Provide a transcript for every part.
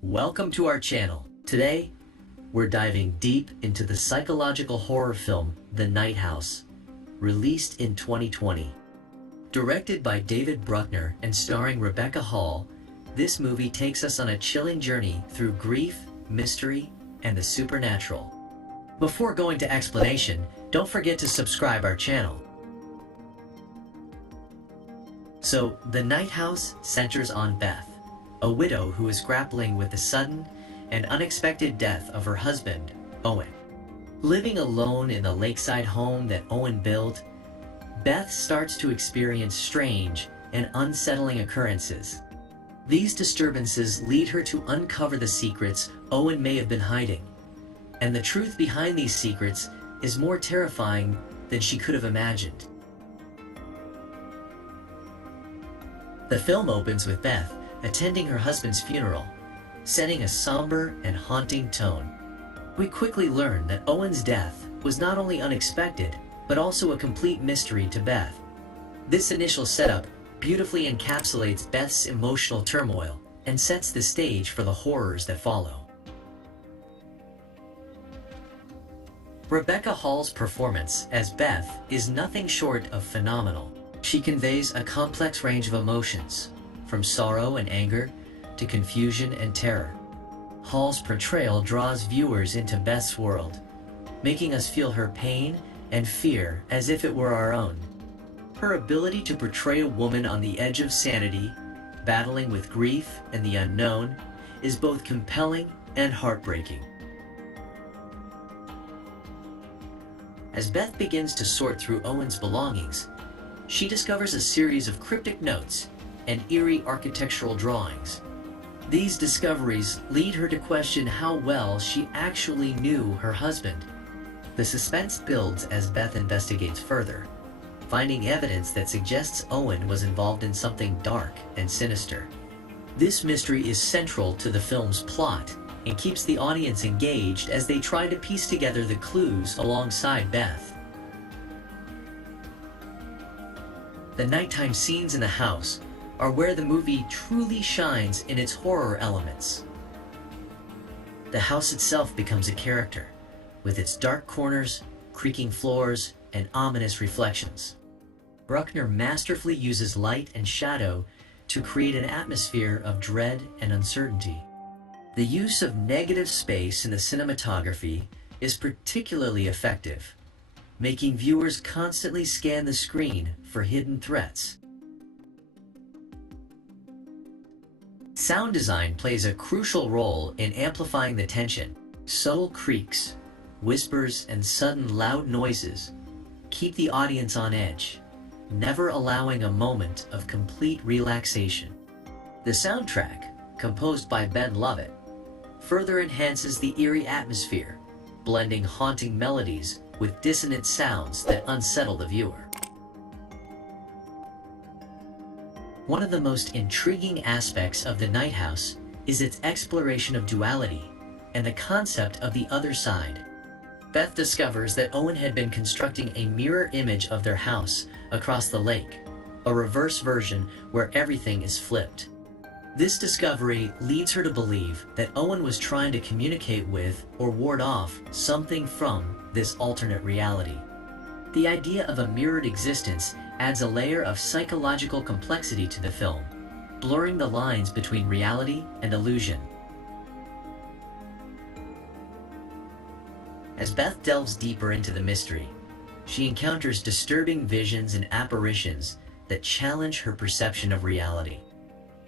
Welcome to our channel. Today, we're diving deep into the psychological horror film, The Night House, released in 2020. Directed by David Bruckner and starring Rebecca Hall, this movie takes us on a chilling journey through grief, mystery, and the supernatural. Before going to explanation, don't forget to subscribe our channel. So, The Night House centers on Beth, a widow who is grappling with the sudden and unexpected death of her husband, Owen. Living alone in the lakeside home that Owen built, Beth starts to experience strange and unsettling occurrences. These disturbances lead her to uncover the secrets Owen may have been hiding, and the truth behind these secrets is more terrifying than she could have imagined. The film opens with Beth attending her husband's funeral, setting a somber and haunting tone. We quickly learn that Owen's death was not only unexpected, but also a complete mystery to Beth. This initial setup beautifully encapsulates Beth's emotional turmoil and sets the stage for the horrors that follow. Rebecca Hall's performance as Beth is nothing short of phenomenal. She conveys a complex range of emotions, from sorrow and anger to confusion and terror. Hall's portrayal draws viewers into Beth's world, making us feel her pain and fear as if it were our own. Her ability to portray a woman on the edge of sanity, battling with grief and the unknown, is both compelling and heartbreaking. As Beth begins to sort through Owen's belongings, she discovers a series of cryptic notes and eerie architectural drawings. These discoveries lead her to question how well she actually knew her husband. The suspense builds as Beth investigates further, finding evidence that suggests Owen was involved in something dark and sinister. This mystery is central to the film's plot and keeps the audience engaged as they try to piece together the clues alongside Beth. The nighttime scenes in the house are where the movie truly shines in its horror elements. The house itself becomes a character, with its dark corners, creaking floors, and ominous reflections. Bruckner masterfully uses light and shadow to create an atmosphere of dread and uncertainty. The use of negative space in the cinematography is particularly effective, making viewers constantly scan the screen for hidden threats. Sound design plays a crucial role in amplifying the tension. Subtle creaks, whispers, and sudden loud noises keep the audience on edge, never allowing a moment of complete relaxation. The soundtrack, composed by Ben Lovett, further enhances the eerie atmosphere, blending haunting melodies with dissonant sounds that unsettle the viewer. One of the most intriguing aspects of The Night House is its exploration of duality and the concept of the other side. Beth discovers that Owen had been constructing a mirror image of their house across the lake, a reverse version where everything is flipped. This discovery leads her to believe that Owen was trying to communicate with or ward off something from this alternate reality. The idea of a mirrored existence adds a layer of psychological complexity to the film, blurring the lines between reality and illusion. As Beth delves deeper into the mystery, she encounters disturbing visions and apparitions that challenge her perception of reality.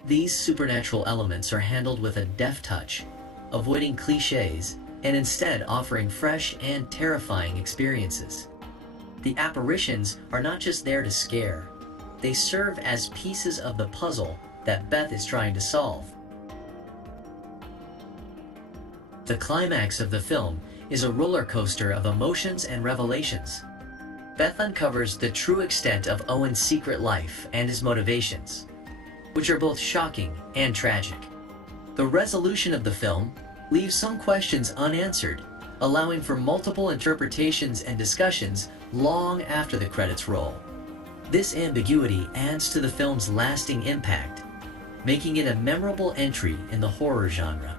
These supernatural elements are handled with a deft touch, avoiding cliches and instead offering fresh and terrifying experiences. The apparitions are not just there to scare, they serve as pieces of the puzzle that Beth is trying to solve. The climax of the film is a roller coaster of emotions and revelations. Beth uncovers the true extent of Owen's secret life and his motivations, which are both shocking and tragic. The resolution of the film leaves some questions unanswered, allowing for multiple interpretations and discussions long after the credits roll. This ambiguity adds to the film's lasting impact, making it a memorable entry in the horror genre.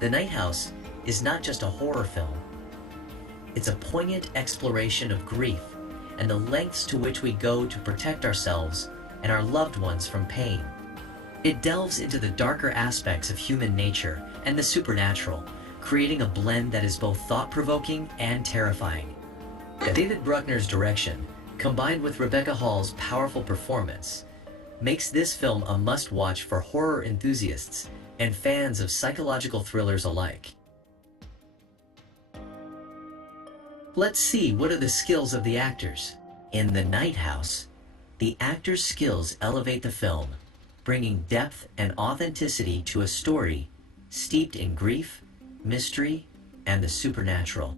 The Night House is not just a horror film. It's a poignant exploration of grief and the lengths to which we go to protect ourselves and our loved ones from pain. It delves into the darker aspects of human nature and the supernatural, creating a blend that is both thought-provoking and terrifying. David Bruckner's direction, combined with Rebecca Hall's powerful performance, makes this film a must-watch for horror enthusiasts and fans of psychological thrillers alike. Let's see what are the skills of the actors. In The Night House, the actors' skills elevate the film, bringing depth and authenticity to a story steeped in grief, mystery, and the supernatural.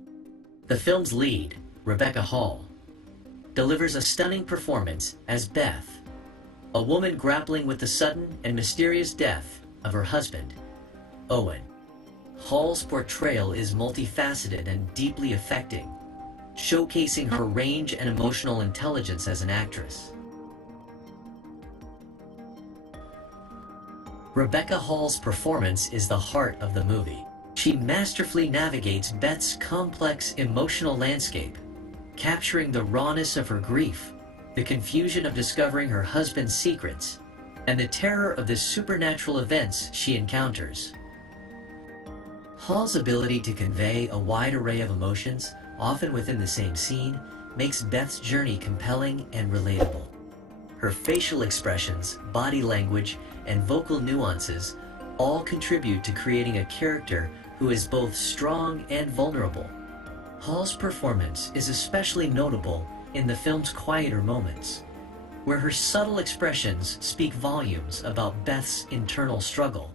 The film's lead, Rebecca Hall, delivers a stunning performance as Beth, a woman grappling with the sudden and mysterious death of her husband, Owen. Hall's portrayal is multifaceted and deeply affecting, showcasing her range and emotional intelligence as an actress. Rebecca Hall's performance is the heart of the movie. She masterfully navigates Beth's complex emotional landscape, capturing the rawness of her grief, the confusion of discovering her husband's secrets, and the terror of the supernatural events she encounters. Hall's ability to convey a wide array of emotions, often within the same scene, makes Beth's journey compelling and relatable. Her facial expressions, body language, and vocal nuances all contribute to creating a character who is both strong and vulnerable. Hall's performance is especially notable in the film's quieter moments, where her subtle expressions speak volumes about Beth's internal struggle.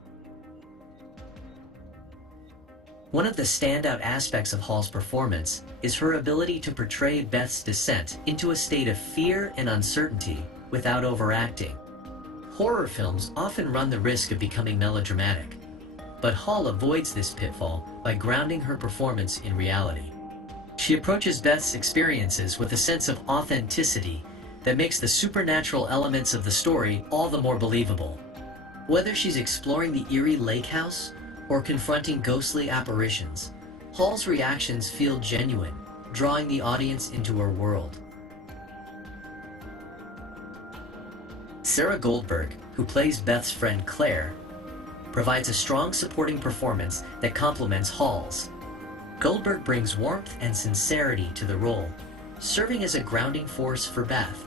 One of the standout aspects of Hall's performance is her ability to portray Beth's descent into a state of fear and uncertainty without overacting. Horror films often run the risk of becoming melodramatic, but Hall avoids this pitfall by grounding her performance in reality. She approaches Beth's experiences with a sense of authenticity that makes the supernatural elements of the story all the more believable. Whether she's exploring the eerie lake house or confronting ghostly apparitions, Hall's reactions feel genuine, drawing the audience into her world. Sarah Goldberg, who plays Beth's friend Claire, provides a strong supporting performance that complements Hall's. Goldberg brings warmth and sincerity to the role, serving as a grounding force for Beth.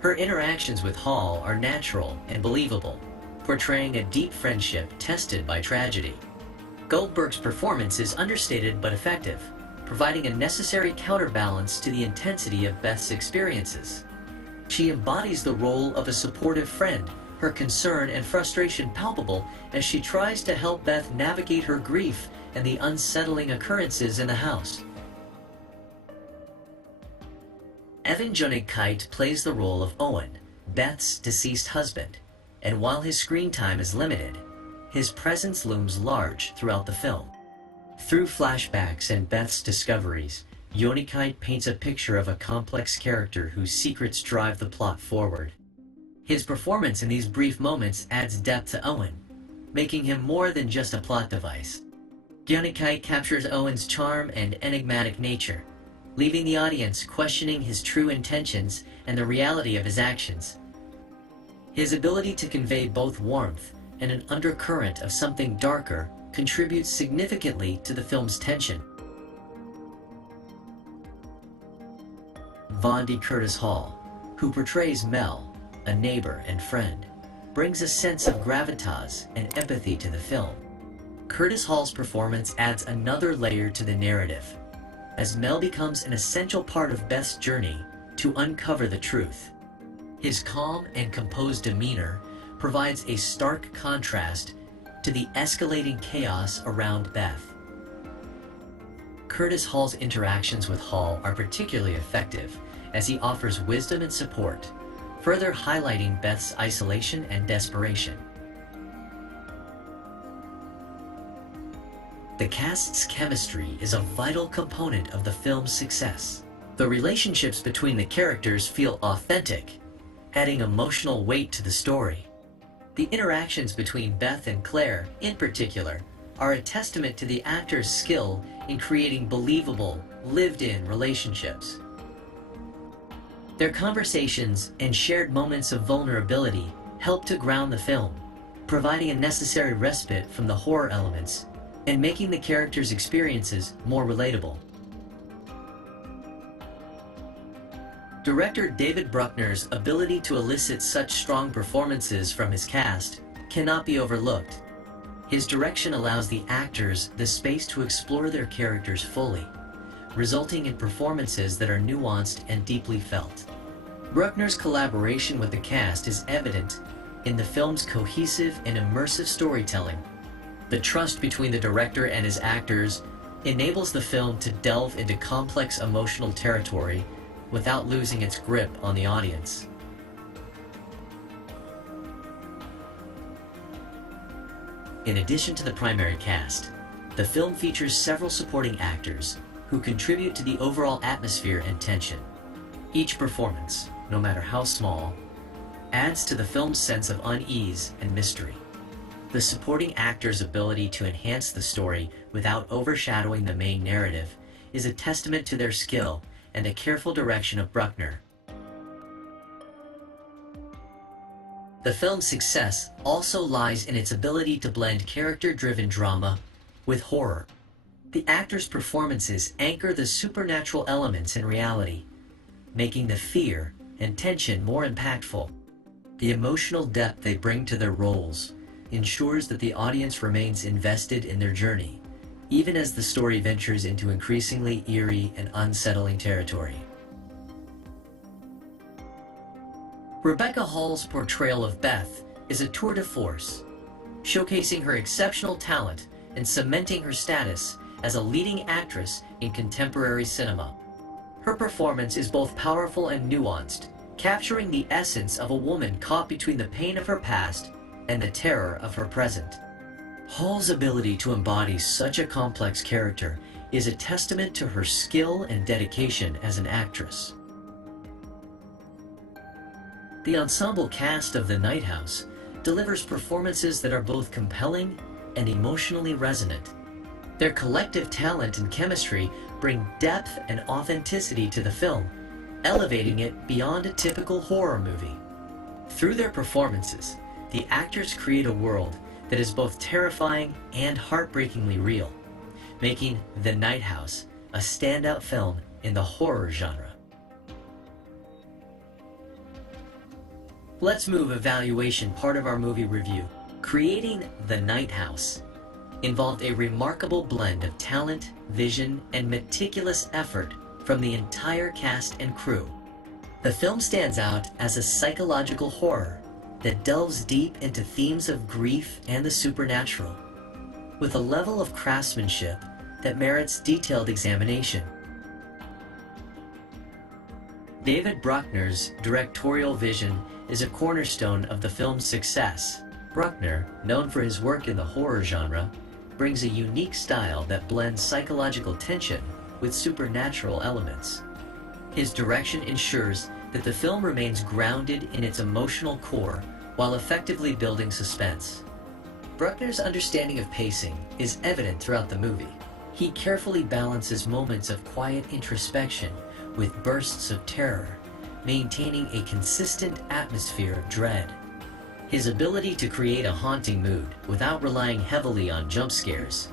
Her interactions with Hall are natural and believable, portraying a deep friendship tested by tragedy. Goldberg's performance is understated but effective, providing a necessary counterbalance to the intensity of Beth's experiences. She embodies the role of a supportive friend, her concern and frustration palpable as she tries to help Beth navigate her grief and the unsettling occurrences in the house. Evan Jonigkeit plays the role of Owen, Beth's deceased husband, and while his screen time is limited, his presence looms large throughout the film. Through flashbacks and Beth's discoveries, Jonigkeit paints a picture of a complex character whose secrets drive the plot forward. His performance in these brief moments adds depth to Owen, making him more than just a plot device. Jonigkeit captures Owen's charm and enigmatic nature, leaving the audience questioning his true intentions and the reality of his actions. His ability to convey both warmth and an undercurrent of something darker contributes significantly to the film's tension. Vondie Curtis Hall, who portrays Mel, a neighbor and friend, brings a sense of gravitas and empathy to the film. Curtis Hall's performance adds another layer to the narrative, as Mel becomes an essential part of Beth's journey to uncover the truth. His calm and composed demeanor provides a stark contrast to the escalating chaos around Beth. Curtis Hall's interactions with Hall are particularly effective as he offers wisdom and support, further highlighting Beth's isolation and desperation. The cast's chemistry is a vital component of the film's success. The relationships between the characters feel authentic, adding emotional weight to the story. The interactions between Beth and Claire, in particular, are a testament to the actor's skill in creating believable, lived-in relationships. Their conversations and shared moments of vulnerability help to ground the film, providing a necessary respite from the horror elements and making the characters' experiences more relatable. Director David Bruckner's ability to elicit such strong performances from his cast cannot be overlooked. His direction allows the actors the space to explore their characters fully, resulting in performances that are nuanced and deeply felt. Bruckner's collaboration with the cast is evident in the film's cohesive and immersive storytelling. The trust between the director and his actors enables the film to delve into complex emotional territory without losing its grip on the audience. In addition to the primary cast, the film features several supporting actors who contribute to the overall atmosphere and tension. Each performance, no matter how small, adds to the film's sense of unease and mystery. The supporting actors' ability to enhance the story without overshadowing the main narrative is a testament to their skill and the careful direction of Bruckner. The film's success also lies in its ability to blend character-driven drama with horror. The actors' performances anchor the supernatural elements in reality, making the fear and tension more impactful. The emotional depth they bring to their roles ensures that the audience remains invested in their journey, even as the story ventures into increasingly eerie and unsettling territory. Rebecca Hall's portrayal of Beth is a tour de force, showcasing her exceptional talent and cementing her status as a leading actress in contemporary cinema. Her performance is both powerful and nuanced, capturing the essence of a woman caught between the pain of her past and the terror of her present. Hall's ability to embody such a complex character is a testament to her skill and dedication as an actress. The ensemble cast of The Night House delivers performances that are both compelling and emotionally resonant. Their collective talent and chemistry bring depth and authenticity to the film, elevating it beyond a typical horror movie. Through their performances, the actors create a world that is both terrifying and heartbreakingly real, making The Night House a standout film in the horror genre. Let's move evaluation part of our movie review. Creating The Night House involved a remarkable blend of talent, vision, and meticulous effort from the entire cast and crew. The film stands out as a psychological horror that delves deep into themes of grief and the supernatural, with a level of craftsmanship that merits detailed examination. David Bruckner's directorial vision is a cornerstone of the film's success. Bruckner, known for his work in the horror genre, brings a unique style that blends psychological tension with supernatural elements. His direction ensures that the film remains grounded in its emotional core while effectively building suspense. Bruckner's understanding of pacing is evident throughout the movie. He carefully balances moments of quiet introspection with bursts of terror, maintaining a consistent atmosphere of dread. His ability to create a haunting mood without relying heavily on jump scares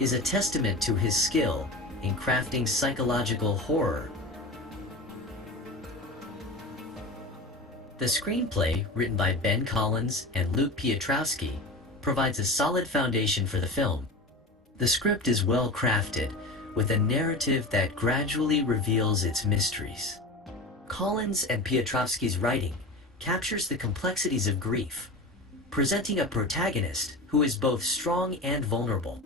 is a testament to his skill in crafting psychological horror. The screenplay, written by Ben Collins and Luke Piotrowski, provides a solid foundation for the film. The script is well crafted, with a narrative that gradually reveals its mysteries. Collins and Piotrowski's writing captures the complexities of grief, presenting a protagonist who is both strong and vulnerable.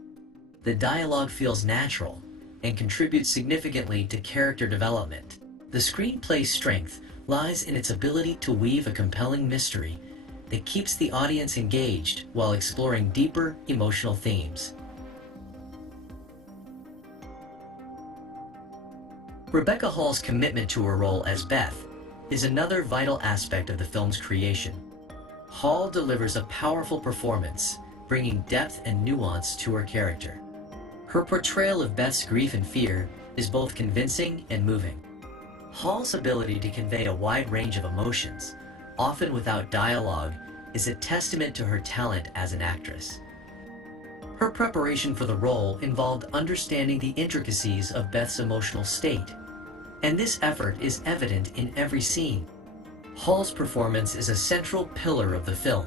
The dialogue feels natural and contributes significantly to character development. The screenplay's strength lies in its ability to weave a compelling mystery that keeps the audience engaged while exploring deeper emotional themes. Rebecca Hall's commitment to her role as Beth is another vital aspect of the film's creation. Hall delivers a powerful performance, bringing depth and nuance to her character. Her portrayal of Beth's grief and fear is both convincing and moving. Hall's ability to convey a wide range of emotions, often without dialogue, is a testament to her talent as an actress. Her preparation for the role involved understanding the intricacies of Beth's emotional state, and this effort is evident in every scene. Hall's performance is a central pillar of the film,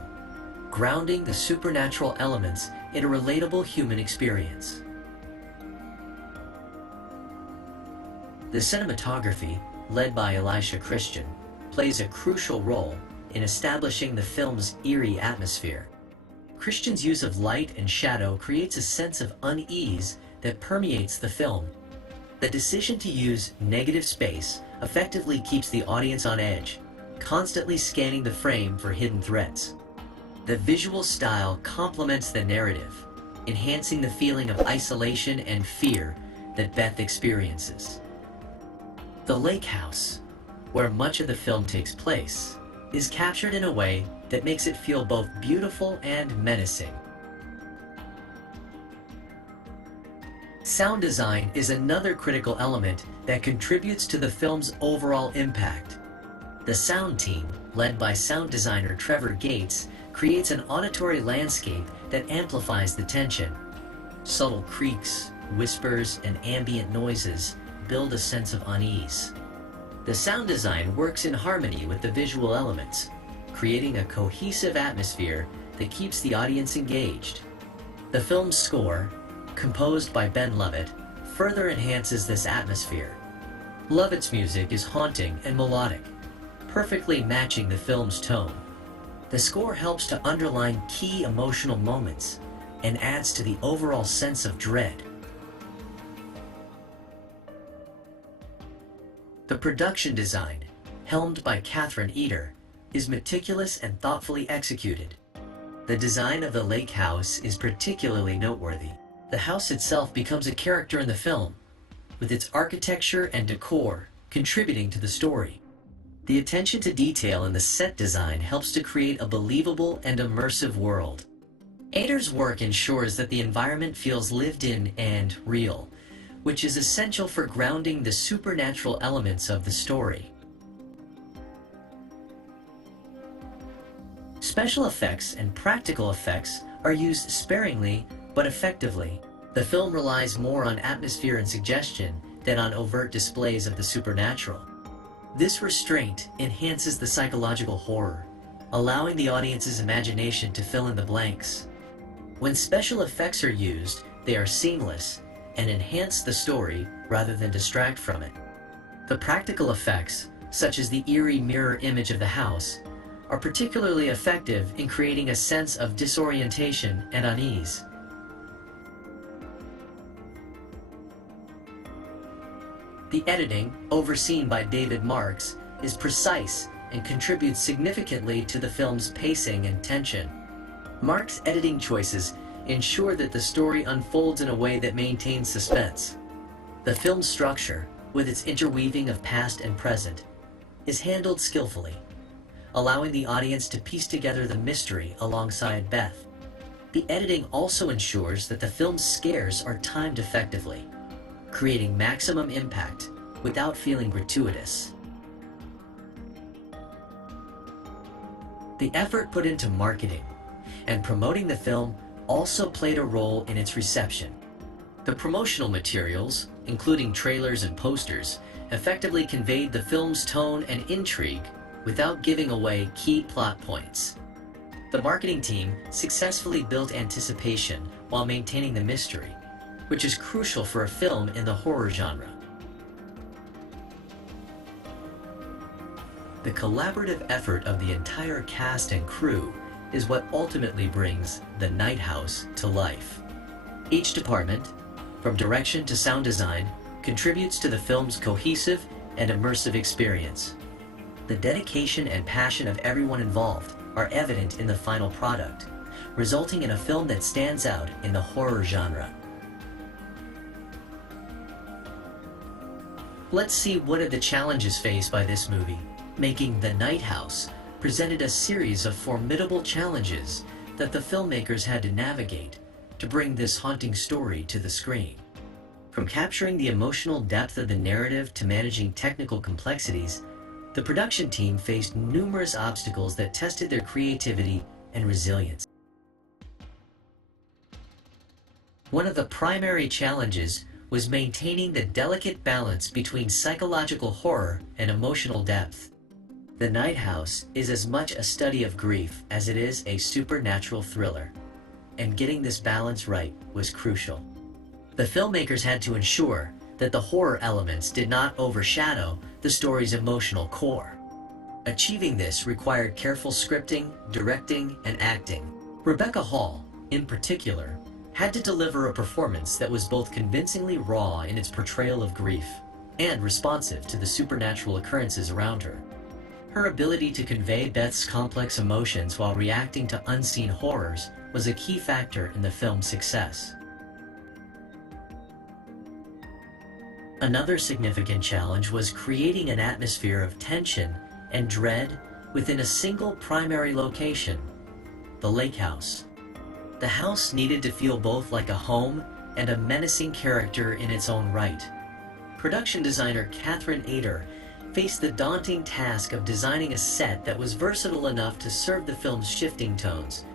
grounding the supernatural elements in a relatable human experience. The cinematography, led by Elisha Christian, plays a crucial role in establishing the film's eerie atmosphere. Christian's use of light and shadow creates a sense of unease that permeates the film. The decision to use negative space effectively keeps the audience on edge, constantly scanning the frame for hidden threats. The visual style complements the narrative, enhancing the feeling of isolation and fear that Beth experiences. The lake house, where much of the film takes place, is captured in a way that makes it feel both beautiful and menacing. Sound design is another critical element that contributes to the film's overall impact. The sound team, led by sound designer Trevor Gates, creates an auditory landscape that amplifies the tension. Subtle creaks, whispers, and ambient noises build a sense of unease. The sound design works in harmony with the visual elements, creating a cohesive atmosphere that keeps the audience engaged. The film's score, composed by Ben Lovett, further enhances this atmosphere. Lovett's music is haunting and melodic, perfectly matching the film's tone. The score helps to underline key emotional moments and adds to the overall sense of dread. The production design, helmed by Catherine Eder, is meticulous and thoughtfully executed. The design of the lake house is particularly noteworthy. The house itself becomes a character in the film, with its architecture and decor contributing to the story. The attention to detail in the set design helps to create a believable and immersive world. Eder's work ensures that the environment feels lived in and real, which is essential for grounding the supernatural elements of the story. Special effects and practical effects are used sparingly but effectively. The film relies more on atmosphere and suggestion than on overt displays of the supernatural. This restraint enhances the psychological horror, allowing the audience's imagination to fill in the blanks. When special effects are used, they are seamless and enhance the story rather than distract from it. The practical effects, such as the eerie mirror image of the house, are particularly effective in creating a sense of disorientation and unease. The editing, overseen by David Marks, is precise and contributes significantly to the film's pacing and tension. Marks' editing choices ensure that the story unfolds in a way that maintains suspense. The film's structure, with its interweaving of past and present, is handled skillfully, allowing the audience to piece together the mystery alongside Beth. The editing also ensures that the film's scares are timed effectively, creating maximum impact without feeling gratuitous. The effort put into marketing and promoting the film also played a role in its reception. The promotional materials, including trailers and posters, effectively conveyed the film's tone and intrigue without giving away key plot points. The marketing team successfully built anticipation while maintaining the mystery, which is crucial for a film in the horror genre. The collaborative effort of the entire cast and crew is what ultimately brings The Night House to life. Each department, from direction to sound design, contributes to the film's cohesive and immersive experience. The dedication and passion of everyone involved are evident in the final product, resulting in a film that stands out in the horror genre. Let's see what are the challenges faced by this movie. Making The Night House presented a series of formidable challenges that the filmmakers had to navigate to bring this haunting story to the screen. From capturing the emotional depth of the narrative to managing technical complexities, the production team faced numerous obstacles that tested their creativity and resilience. One of the primary challenges was maintaining the delicate balance between psychological horror and emotional depth. The Night House is as much a study of grief as it is a supernatural thriller, and getting this balance right was crucial. The filmmakers had to ensure that the horror elements did not overshadow the story's emotional core. Achieving this required careful scripting, directing, and acting. Rebecca Hall, in particular, had to deliver a performance that was both convincingly raw in its portrayal of grief and responsive to the supernatural occurrences around her. Her ability to convey Beth's complex emotions while reacting to unseen horrors was a key factor in the film's success. Another significant challenge was creating an atmosphere of tension and dread within a single primary location, the lake house. The house needed to feel both like a home and a menacing character in its own right. Production designer Catherine Ader faced the daunting task of designing a set that was versatile enough to serve the film's shifting tones.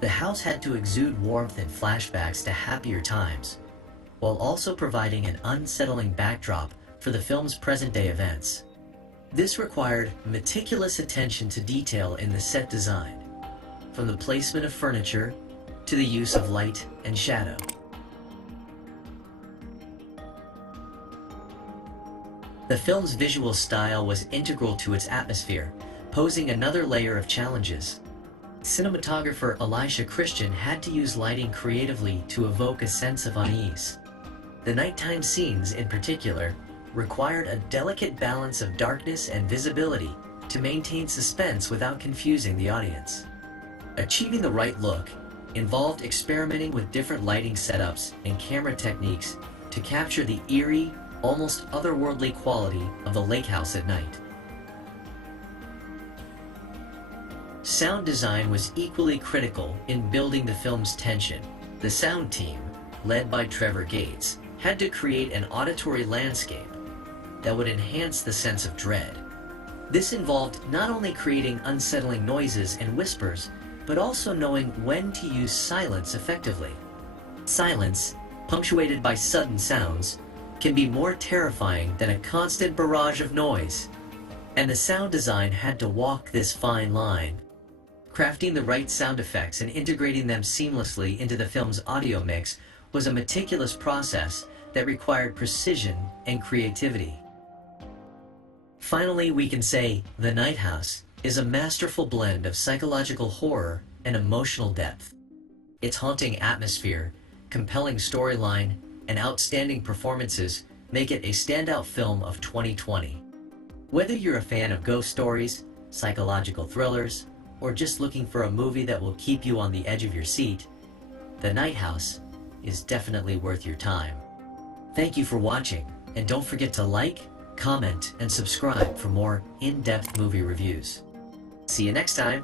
The house had to exude warmth and flashbacks to happier times, while also providing an unsettling backdrop for the film's present-day events. This required meticulous attention to detail in the set design, from the placement of furniture to the use of light and shadow. The film's visual style was integral to its atmosphere, posing another layer of challenges. Cinematographer Elisha Christian had to use lighting creatively to evoke a sense of unease. The nighttime scenes, in particular, required a delicate balance of darkness and visibility to maintain suspense without confusing the audience. Achieving the right look involved experimenting with different lighting setups and camera techniques to capture the eerie, almost otherworldly quality of the lake house at night. Sound design was equally critical in building the film's tension. The sound team, led by Trevor Gates, had to create an auditory landscape that would enhance the sense of dread. This involved not only creating unsettling noises and whispers, but also knowing when to use silence effectively. Silence, punctuated by sudden sounds, can be more terrifying than a constant barrage of noise, and the sound design had to walk this fine line. Crafting the right sound effects and integrating them seamlessly into the film's audio mix was a meticulous process that required precision and creativity. Finally, we can say The Night House is a masterful blend of psychological horror and emotional depth. Its haunting atmosphere, compelling storyline, and outstanding performances make it a standout film of 2020. Whether you're a fan of ghost stories, psychological thrillers, or just looking for a movie that will keep you on the edge of your seat, The Night House is definitely worth your time. Thank you for watching, and don't forget to like, comment, and subscribe for more in-depth movie reviews. See you next time!